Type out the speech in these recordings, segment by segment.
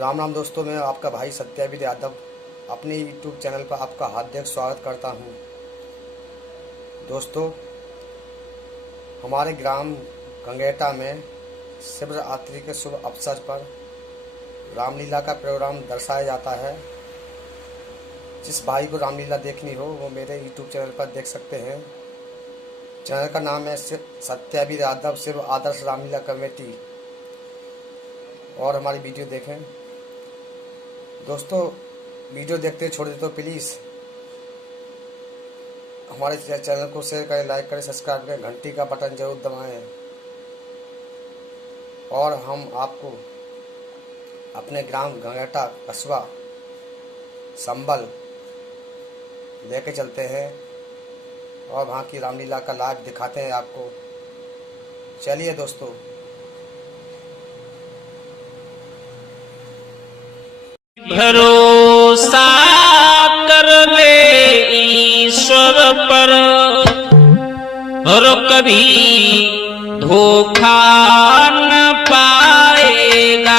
राम राम दोस्तों, मैं आपका भाई सत्यावीर यादव अपने यूट्यूब चैनल पर आपका हार्दिक स्वागत करता हूं। दोस्तों, हमारे ग्राम गंगेटा में शिवरात्रि के शुभ अवसर पर रामलीला का प्रोग्राम दर्शाया जाता है। जिस भाई को रामलीला देखनी हो वो मेरे यूट्यूब चैनल पर देख सकते हैं। चैनल का नाम है सत्यावीर यादव शिव आदर्श रामलीला कमेटी, और हमारी वीडियो देखें। दोस्तों, वीडियो देखते छोड़ दे तो प्लीज़ हमारे चैनल को शेयर करें, लाइक करें, सब्सक्राइब करें, घंटी का बटन जरूर दबाएं। और हम आपको अपने ग्राम गंगेटा कस्बा संबल लेके चलते हैं और वहाँ की रामलीला का लाइव दिखाते हैं आपको। चलिए दोस्तों। भरोसा कर ले ईश्वर पर और कभी धोखा न पाएगा।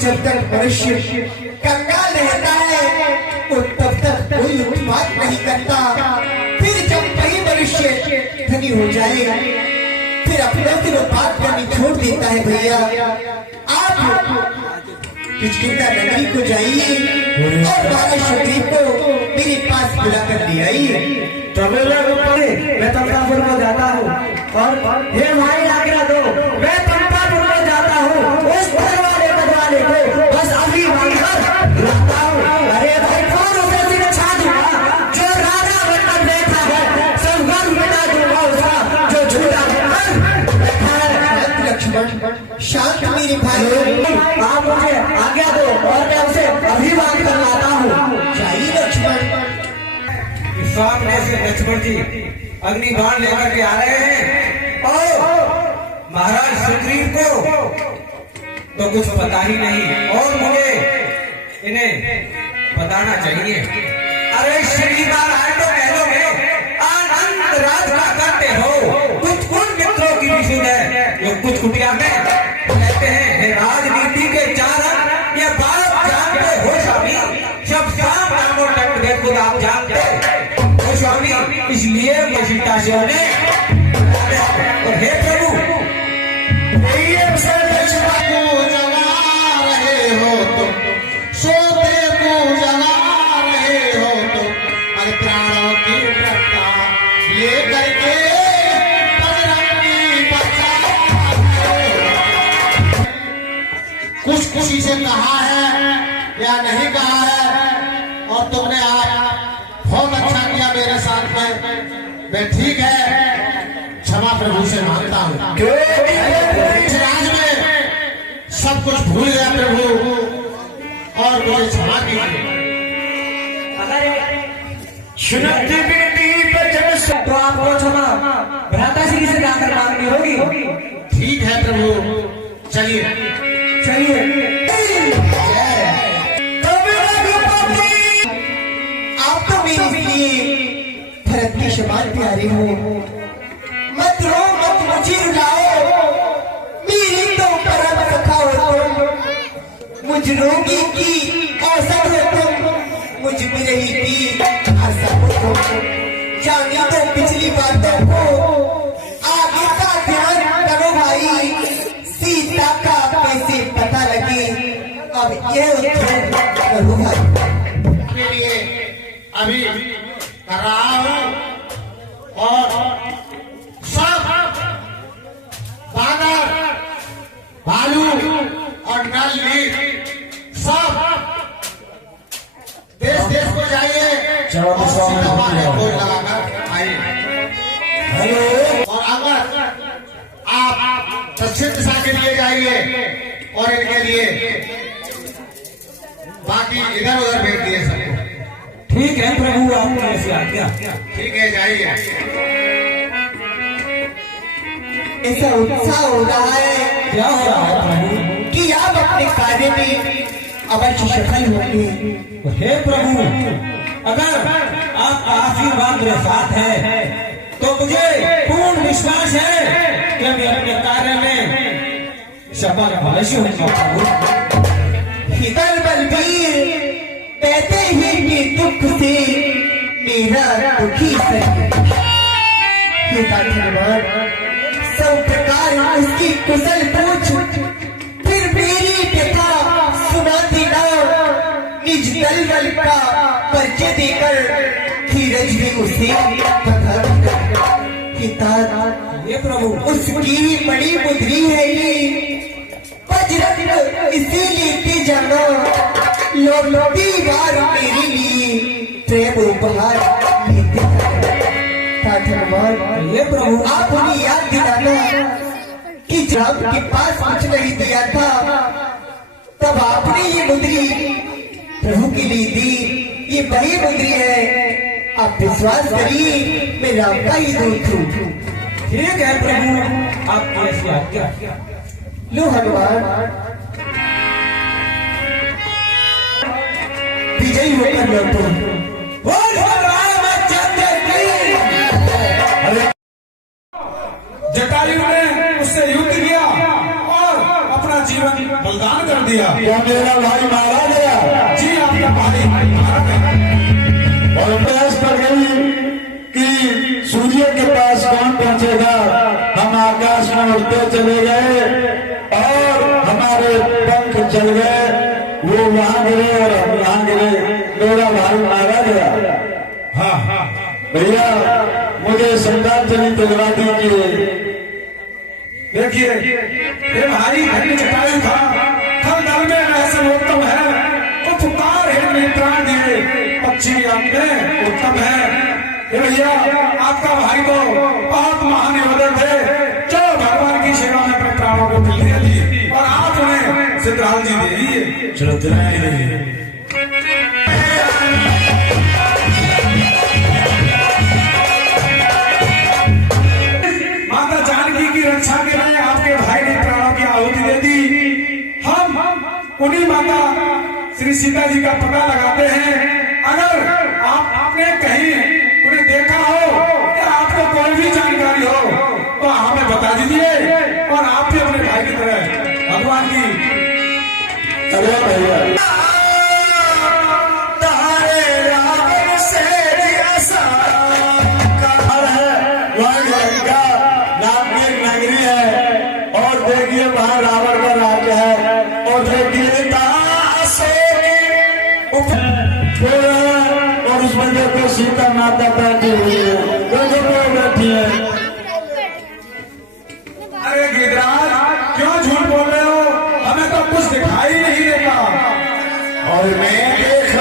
जब तक मनुष्य कंगाल रहता है वो तब तक कोई उत्पात नहीं करता। फिर जब वही मनुष्य धनी हो जाएगा फिर अपने से वो बात करनी छोड़ देता है। भैया, आप किचकिंदा नगरी को जाइए और महाराज शरीफ को मेरे पास बुला कर ले आइए। मैं तमतापुर को जाता हूँ और ये हमारी आज्ञा दो, मैं तमतापुर को जाता हूँ। उस वाले को बस अभी मांगकर लाता हूँ। अरे भाई, कौन उसे शिक्षा दूंगा जो राजा बनकर बैठा है, सब गम मिटा दूंगा उसका जो झूठा बनकर बैठा है। लक्ष्मण शांत मेरे भाई, आप मुझे आज्ञा दो और मैं उसे अभी मांग कर लाता हूँ। चाहिए लक्ष्मण। सामने से लक्ष्मण जी अग्नि बाण लेकर के आ रहे हैं और महाराज सुग्रीव को तो कुछ पता ही नहीं और मुझे इन्हें बताना चाहिए। अरे श्री महाराज तो कह लोगे आनंद राज का करते हो, कुछ उन मित्रों की भी सुन है जो कुछ कुटिया में कहते हैं राजनीति के चार अंक ये बात जानते हो स्वामी, जब शाम नामो तक वेद को आप जानते हो स्वामी, इसलिए ये सीता से और हे प्रभु हो तो सोते को जला रहे हो तो अरे प्राणों की रक्षा ये करके बजरंगी बचा। कुछ खुशी से कहा है या नहीं कहा है, और तुमने आज बहुत अच्छा किया मेरे साथ में। मैं ठीक है, क्षमा प्रभु से मांगता हूँ। इस राज में सब कुछ भूल गया प्रभु और मुझे क्षमा कीजिए। सुनती बेटी बचन से तो आपको क्षमा जी से जाकर मांगनी होगी। ठीक है प्रभु, चलिए। चलिए। आप तो मेरे लिए भरत के समान प्यारे हो। मत रो मत मुझे रुलाओ, मेरी तो परम सखा हो तुम। मुझ रोगी की औसत हो तुम, मुझ बिरही की आशा हो तुम। जाने दो पिछली बातों को, आगे का ध्यान करो भाई। सीता का कैसे पता लगे, अब ये उद्योग करो भाई। के लिए अभी कर रहा हूं, और सब बानर, भालू और नल सब देश देश को जाइए और सीता माँ ने भोज लगाकर आइए। और अगर आप दक्षिण दिशा के लिए जाइए और इनके लिए बाकी इधर उधर भेज दिए सबको। ठीक है प्रभु, आपकी ऐसी आज्ञा। ठीक है, जाइए। ऐसा उत्साह हो रहा है क्या हो रहा है प्रभु? कि आप अपने कार्य में अवश्य सफल होंगे। तो हे प्रभु, अगर आपका आशीर्वाद मेरे साथ है तो मुझे पूर्ण विश्वास है कि मैं अपने कार्य में सफल अवश्य होऊंगा प्रभु। हितल बलबीर कहते ही कि दुख से मेरा दुखी सब प्रकार उसकी कुशल पूछ, फिर मेरी कथा सुना देना। निज दलबल का परिचय देकर धीरज भी उसे बता पिता। ये प्रभु, उसकी बड़ी मुद्री है ये वज्रत्न, इसीलिए लेते जाना। लोभी बार मेरे लिए प्रेम उपहार लेते जाना। धन्यवाद। ये प्रभु, आप उन्हें याद दिलाना कि जब के पास कुछ नहीं दिया था, तब आपने ये मुद्री प्रभु के लिए दी। ये बड़ी मुद्री है, आप विश्वास करिए, मैं राम का ही दूत हूँ। ठीक है प्रभु, आपकी ऐसी आज्ञा। लो हनुमान, विजयी होकर लौटो। बोल रामचंद्र की। जटायु ने उससे युद्ध किया और अपना जीवन बलिदान कर दिया। क्या मेरा भाई मारा गया? जी, आपका भाई मारा गया। और बहस कर गई कि सूर्य के पास कौन पहुंचेगा। हम आकाश में उड़ते चले गए और हमारे पंख चल गए, वो वहां गिरे और हम यहाँ गिरे, मेरा भाई मारा गया। हाँ, भैया मुझे श्रद्धांजलि दिलवा दीजिए। देखिए, ये भाई धन्य जटायु था, थल दल में ऐसे उत्तम है, उपकार है प्राण दिए, पक्षी आपने उत्तम है। ये भैया, आपका भाई तो बहुत महान योद्धा थे, जो भगवान की सेवा में अपने प्राणों को दिल दिए, और आप उन्हें श्रद्धांजलि दे दीजिए। श्रद्धांजलि माता जानकी की रक्षा के लिए आपके भाई ने प्राणों की आहुति दे दी। हम उन्हीं माता श्री सीता जी का पता लगाते हैं। अगर आपने कहीं उन्हें देखा हो या आपको कोई भी जानकारी हो तो हमें बता दीजिए, और आप भी अपने भाई की तरह भगवान की अरे भैया वहाँ रावण का राज्य है, और देखिए और उस मंदिर पे सीता माता बैठी हुई है, बैठी है। अरे गिरिराज, क्यों झूठ बोल रहे हो? हमें तो कुछ दिखाई नहीं देता। और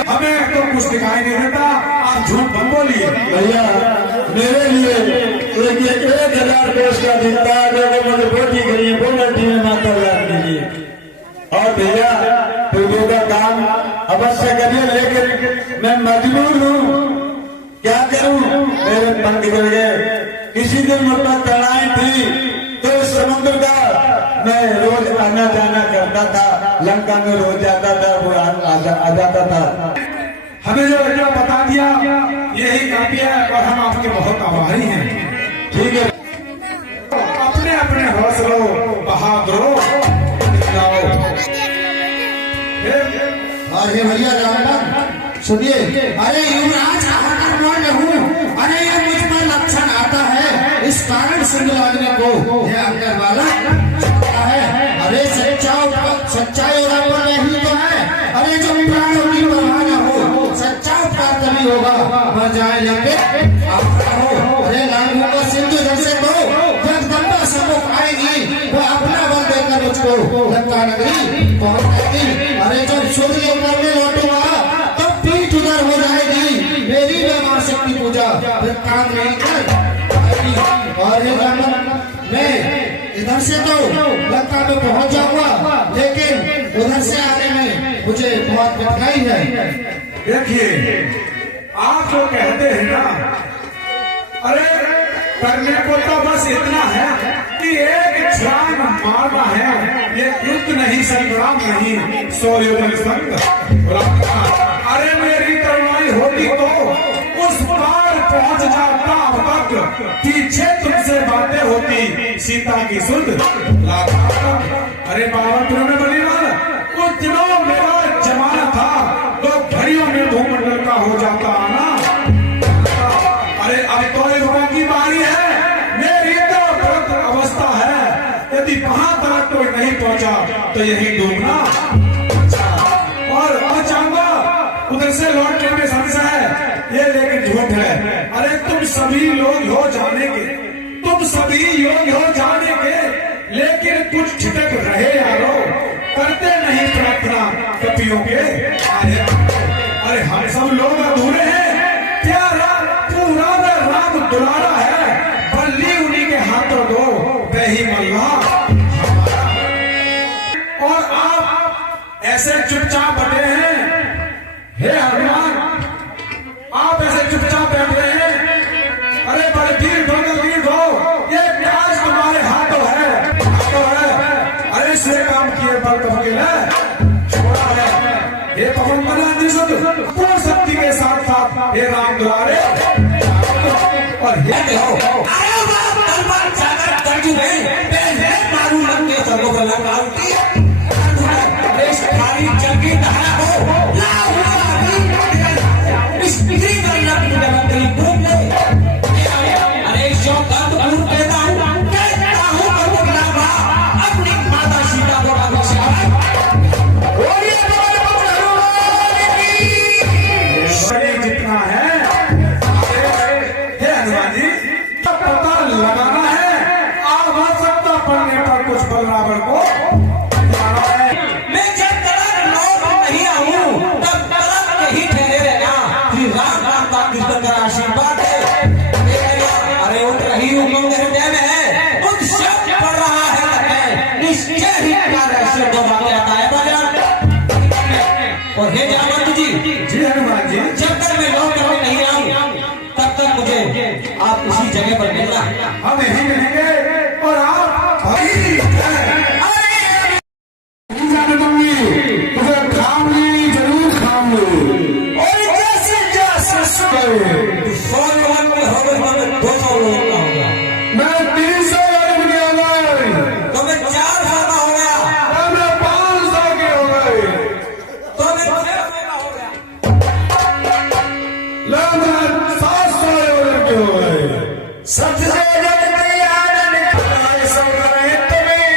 हमें तो कुछ दिखाई नहीं देता, आप झूठ मत बोलिए। भैया मेरे लिए 1,000 देश का दिखता है, देखो मुझे बोटी गई वो बैठी है माता रानी के लिए। और भैया प्रभु का काम अवश्य करिए, लेकिन मैं मजबूर हूँ, क्या करूँ, मेरे पंख गिर गए। किसी दिन मुझ पर तड़ाई थी तो इस समुद्र का मैं रोज आना जाना करता था, लंका में रोज जाता था, वो आ जाता था। हमें जो बता दिया यही काफी है और हम आपके बहुत आभारी हैं। ठीक है, अपने अपने हौसलों बहादुरों अरे भैया रावण सुनिए, अरे युवराज अरे ये मुझ पर लक्षण आता है, इस कारण सुन लगने को ये अंदर वाला है। अरे सच्चाई और अपन यही तो है। अरे जो प्राणों की परवाह न हो, सच्चा उपकार तभी होगा मर जाए लेके आपका हो। अरे लालू का सिंधु इधर से दो, जगदम्बा सम्मुख आएगी, वो अपना बल देकर मुझको लंका नगरी पहुंचाएगी। अरे जब सूर्य करने लौटूंगा तब पीठ उधर हो जाएगी, मेरी मां शक्ति पूजा फिर काम नहीं कर। और मैं इधर से तो लंका में पहुंच जाऊंगा, लेकिन उधर से आने में मुझे बहुत कठिनाई है। देखिए, आप जो कहते हैं ना, अरे करने को तो बस इतना है कि एक छलांग मारना है, ये युद्ध नहीं, संग्राम नहीं, 100 योजन संग। अरे मेरी तलवार होती तो उस पार पहुंच जाता तक, पीछे तुमसे बातें होती सीता की सुध। अरे बाबा में बनी ना, उस दिनों मेरा जमाना था, 2 घड़ियों में भूमंडल का हो जाता आना। अरे अब तो युवा की बारी है, मेरी तो तुरंत अवस्था है, यदि वहां तक कोई नहीं पहुंचा तो यही डूबना। और बचाऊंगा उधर से लौटने में संशय है, ये लेकिन झूठ है। अरे तुम सभी लोग हो जाने के, तुम सभी योग हो जाने के, लेकिन कुछ छिटक रहे यारो, करते नहीं प्रार्थना कपियों के। अरे हम सब लोग अधूरे हैं, प्यारा पूरा राम दुलारा है, बल्ली उन्हीं के हाथों दो, वही मल्ला। और आप ऐसे चुपचाप बैठे हैं, हे हनुमान, आप ऐसे चुपचाप बैठ रहे हैं। अरे बड़े वीर दो, ये प्याज तुम्हारे हाथों है। अरे इससे काम किए बल छोड़ा है, ये पवन बना निषद पूर्ण शक्ति के साथ साथ हे राम द्वारे। और ये हो जितना है, हे हनुमान जी, पता लगाना है, आवश्यकता पड़ने पर कुछ बलरावण को जाना है। मैं जब तक लौट नहीं आऊं तब तक नहीं ठहरे रहना, श्री राम का कृष्ण का आशीर्वाद है। अरे उठ रही उमंग हृदय में है, उठ शब्द पड़ रहा है, निश्चय ही कार्य दो भागे आता है बाजार। और हे जामवंत जी, जी हनुमान जी, जब तक मैं लौट कर नहीं आऊं तब तक मुझे आप उसी जगह पर मिलना। हम यही मिलेंगे और आप तुझे खाऊंगी, जरूर खाऊंगी। और जैसे जैसे 100 लोगों में होगा, 200 लोगों का होगा, मैं 300 लोग नहीं हो गए, तो मैं 400 का हो गया, मैं 500 के हो गए, तो मैं 600 का हो गया। मैं 700 लोग के हो गए। सबसे जगत आनंद पाए सब रहे तुम्हें,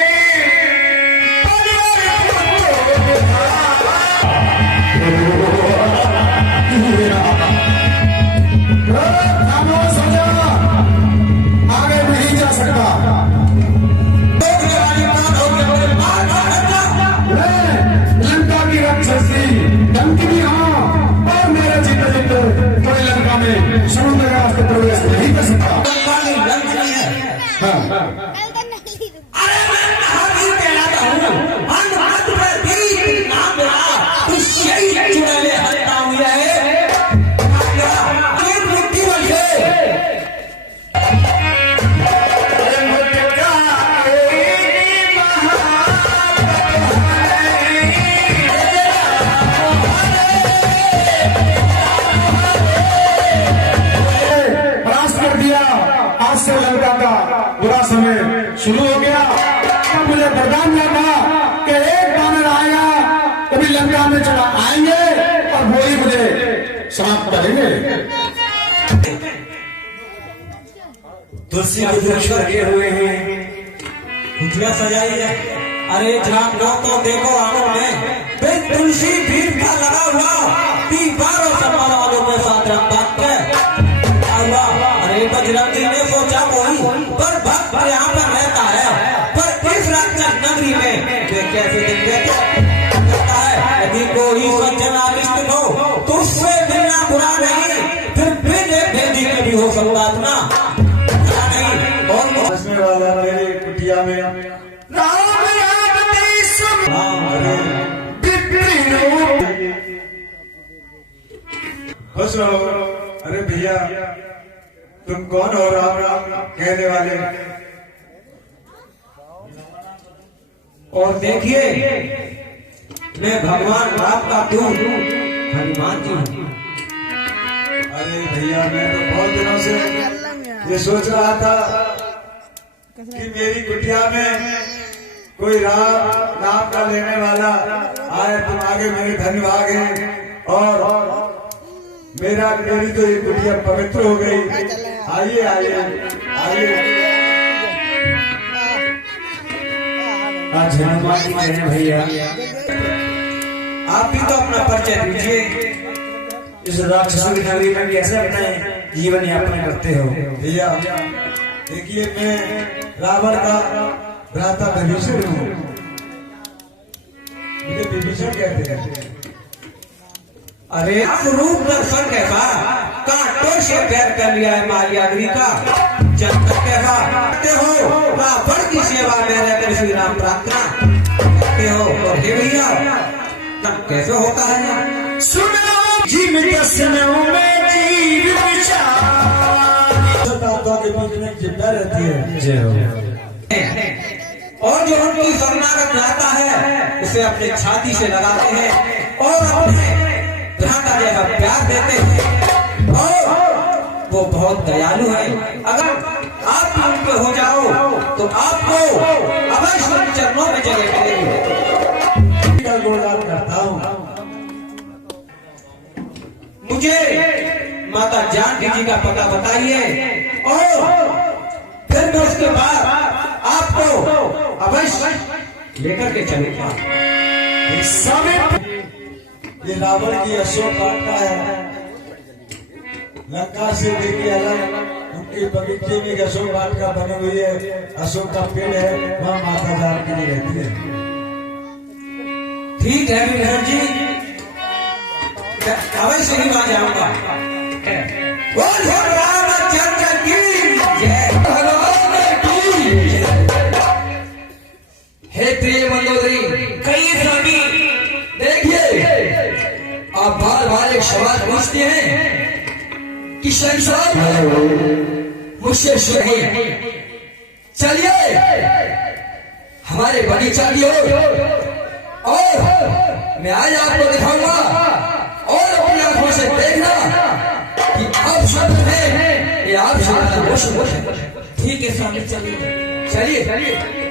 खामोश हो जा, आगे नहीं जा सकता। लंका की राक्षसी डंकिनी हाँ, और मेरे जीते जीते कोई लंका में समुद्र का रास्ते प्रवेश नहीं कर सकता। हाँ, अरे मैं महावीर कहलाता हूँ, हनुमत पर भी नाम मेरा, तो यही चुड़ैले हटता हुआ है। एक मुट्ठी बल से आज से लंका का बुरा समय शुरू हो गया। तब मुझे वरदान दिया था कि एक बानर आएगा, कभी लंका में चला आएंगे और वो ही मुझे समाप्त करेंगे। तुलसी के वृक्ष लगे हुए हैं, कुटिया सजाई है। अरे जहाँ लो तो देखो आंगन में तुलसी भीड़ का लगा हुआ, दीवारों समाज वालों के साथ रंगत के। अरे बजरंगी ने सोचा कोई पर भक्त यहाँ पर रहता है, पर इस राक्षस नगरी में वे कैसे दिन देता है। यदि कोई सज्जन आविष्ट हो तो उससे मिलना बुरा नहीं, फिर बिन एक भेदी में भी हो सकता अपना नहीं। और बसने वाला मेरी कुटिया में राम खुश रहो। अरे भैया तुम कौन हो राम राम कहने वाले? और देखिए मैं भगवान राम का दूत हनुमान जी हूँ। अरे भैया मैं तो बहुत दिनों से ये सोच रहा था कि मेरी कुटिया में कोई राम नाम का लेने वाला आए, तुम आगे मेरे धन्य भागे और मेरी तो ये कुटिया पवित्र हो गई। आइए आइए आइए। आज हनुमान जी कहे भैया आप भी तो अपना परिचय दीजिए। इस राक्षसों की नगरी में कैसे अपने जीवन यापन करते हो? भैया देखिए मैं रावण का भ्राता विभीषण हूँ, मुझे विभीषण कहते हैं। अरे आप रूप दर्शन कैसा, कांटों से पैर कर लिया है मायावी का। चंद्र कैसा करते हो, रावण की सेवा में रहकर श्री राम प्रार्थना करते हो। और हे भैया तब कैसे होता है? सुनो जीव दर्शनों में जीव के बीच में जिंदा रहती है। जय हो। और जो उनकी शरणागत रहता है उसे अपने छाती से लगाते हैं और अपने भ्राता जैसा प्यार देते हैं। और वो बहुत दयालु है। अगर आप भी उनके हो जाओ तो आपको अवश्य उनके चरणों में जगह मिलेगी। गुणगान करता हूँ। मुझे माता जानकी जी का पता बताइए और फिर मैं उसके बाद आपको अवश्य लेकर के चलेगा। ये रावण की अशोक काटता है, लंका से देखिए अलग उनके बगीचे में अशोक वाटिका बनी हुई है, अशोक का पेड़ है, वहाँ माता जानकी जी रहती है। ठीक है विभीषण जी, अवश्य ही वहां जाऊंगा। बोल रामचंद्र की जय। हे प्रिय मंदोदरी, कई स्वामी देखिए आप बार बार एक सवाल पूछते हैं कि संसार मुझसे सुनिए, चलिए हमारे बगीचा की ओर और मैं आज आपको दिखाऊंगा और अपनी आंखों से देखना कि आप सब हैं या आप सब। ठीक है स्वामी, चलिए चलिए चलिए।